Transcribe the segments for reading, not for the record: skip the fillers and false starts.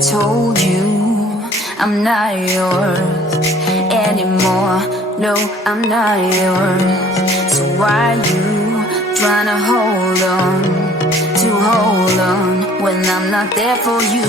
told you I'm not yours anymore. No, I'm not yours. So why you trying to hold on when I'm not there for you?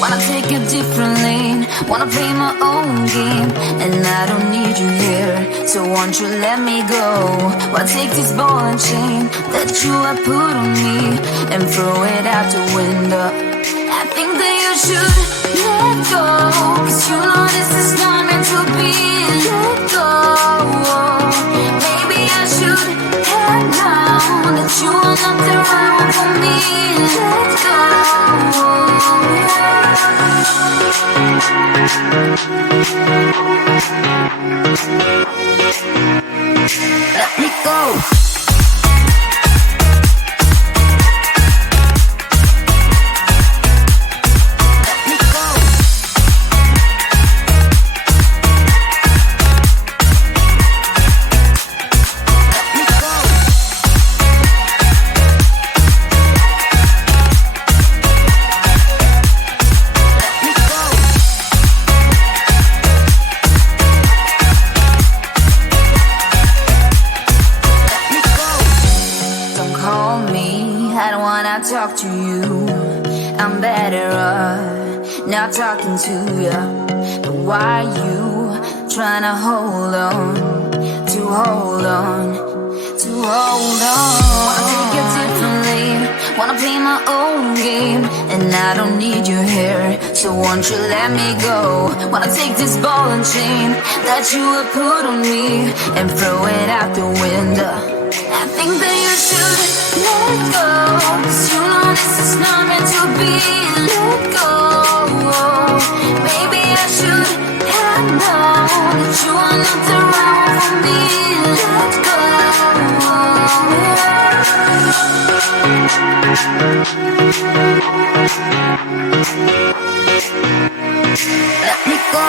Wanna take a different lane, wanna play my own game, and I don't need you here, so won't you let me go? Wanna take this ball and chain that you have put on me and throw it out the window. I think that you should let go, 'cause you know this is not meant to be. Let go. Maybe I should have known that you are not the right one for me. Let go. Let me go. Talk to you, I'm better off not talking to you. But why you trying to hold on? Wanna take a different lane, wanna play my own game, and I don't need you here, so won't you let me go? Wanna take this ball and chain that you have put on me and throw it out the window. I think that you should let go, 'cause you know this is not meant to be. Let go. Maybe I should have known that you are not the right one for me. Let go. Let me go.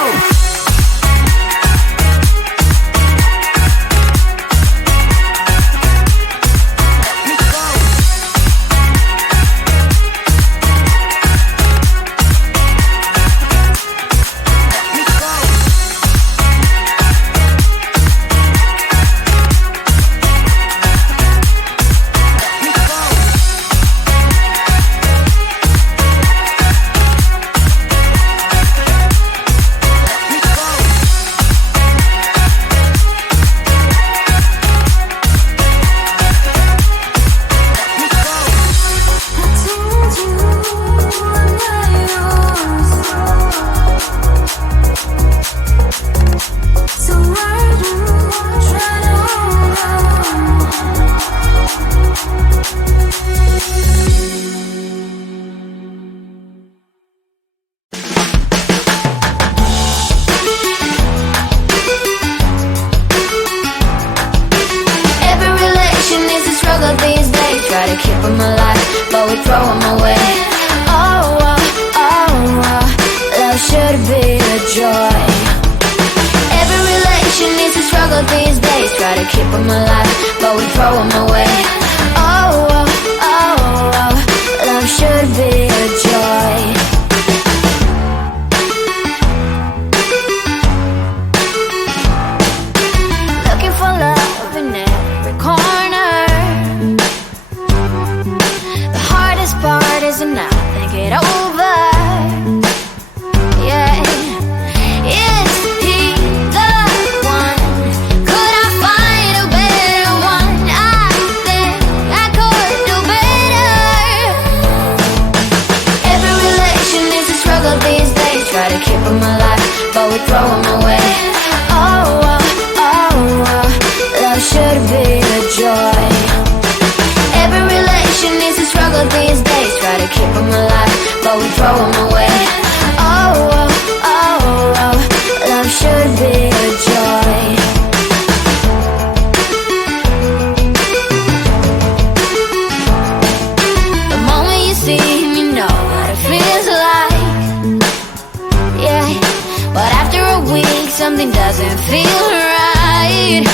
Something doesn't feel right.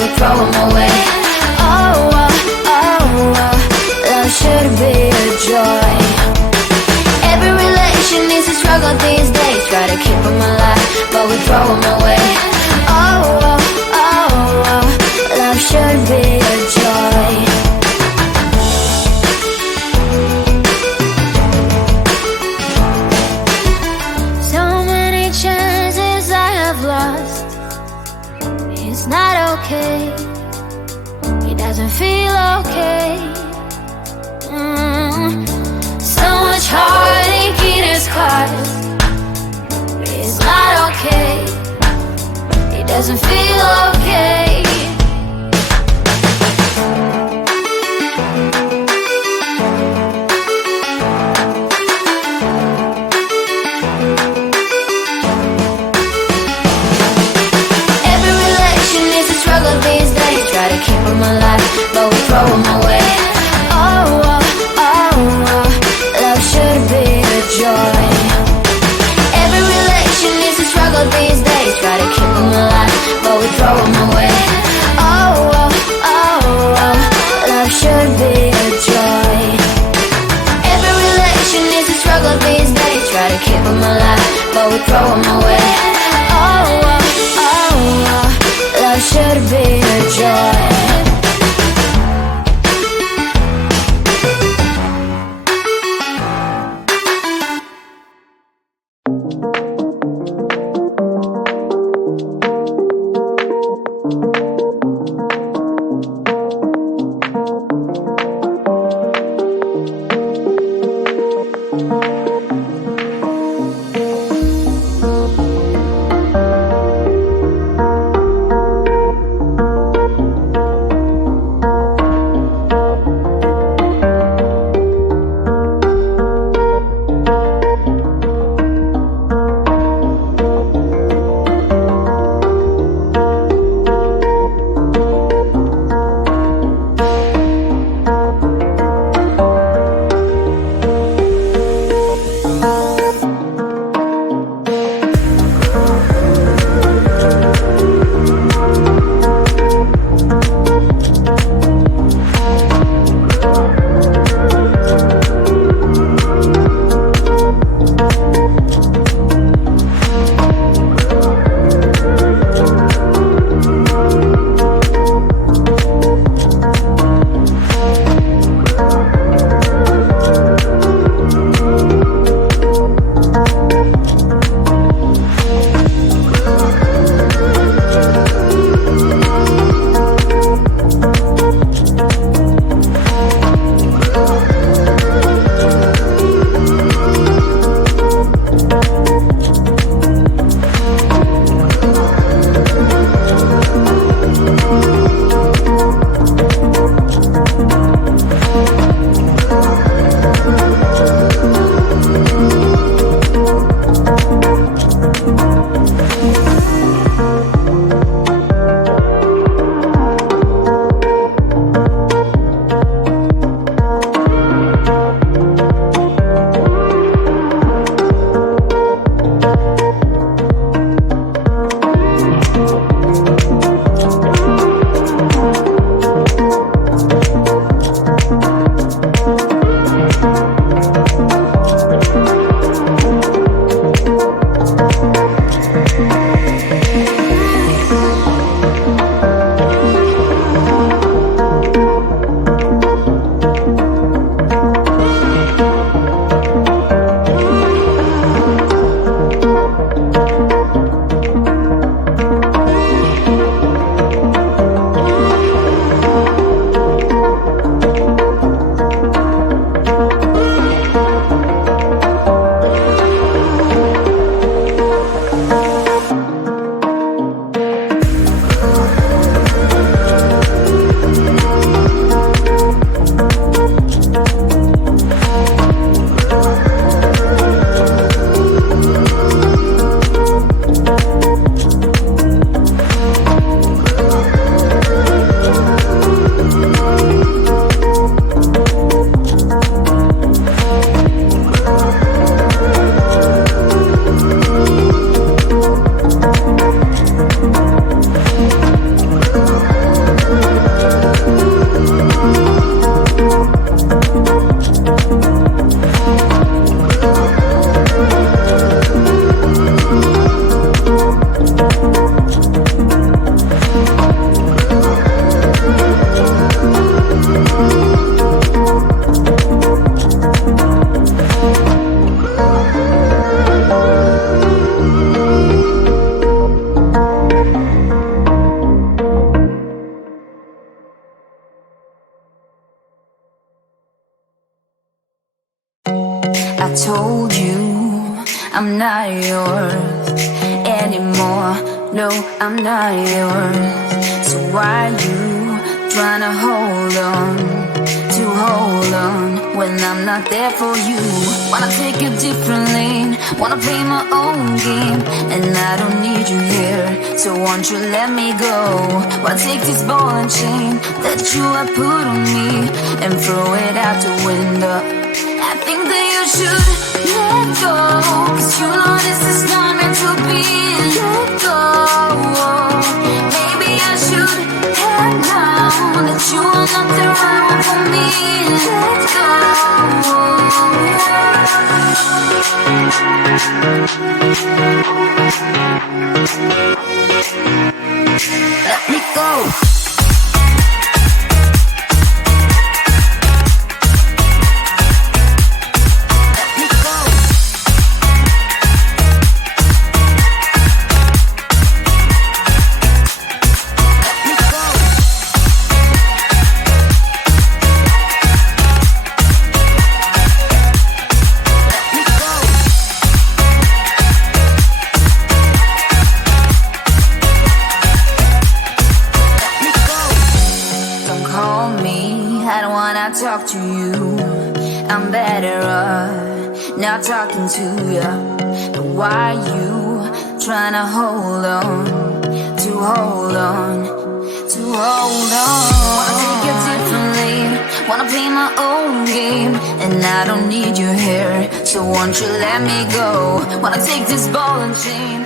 we throw them away. Oh, oh, oh, oh, love should be a joy. Every relation is a struggle these days. Try to keep them alive, but we throw them away. Oh, oh, oh, oh, love should be a joy. So many chances I have lost. It's not okay. It doesn't feel okay. So much heartache in his scars. It's not okay. It doesn't feel okay. Every relation is a struggle these days. Try to keep them alive, but we throw them away. Oh, oh, oh, oh, love should be a joy. Every relation is a struggle these days. Try to keep them alive, but we throw them away. Oh, oh, oh, oh, love should be a joy. Every relation is a struggle these days. Try to keep them alive, but we throw them away. Oh, oh, oh, oh, love should be a joy. told you I'm not yours anymore. No, I'm not yours. So why you tryna hold on when I'm not there for you? Wanna take a different lane, wanna play my own game, and I don't need you here, so won't you let me go? Why take this ball and chain that you have put on me and throw it out the window? I think that you should let go, 'cause you know this is not meant to be. Let go. Maybe I should have known that you are not the right one for me. Let go. Let me go. Talk to you, I'm better off not talking to you. But why you tryna hold on? Wanna take a different lane, wanna play my own game, and I don't need you here, so won't you let me go? Wanna take this ball and chain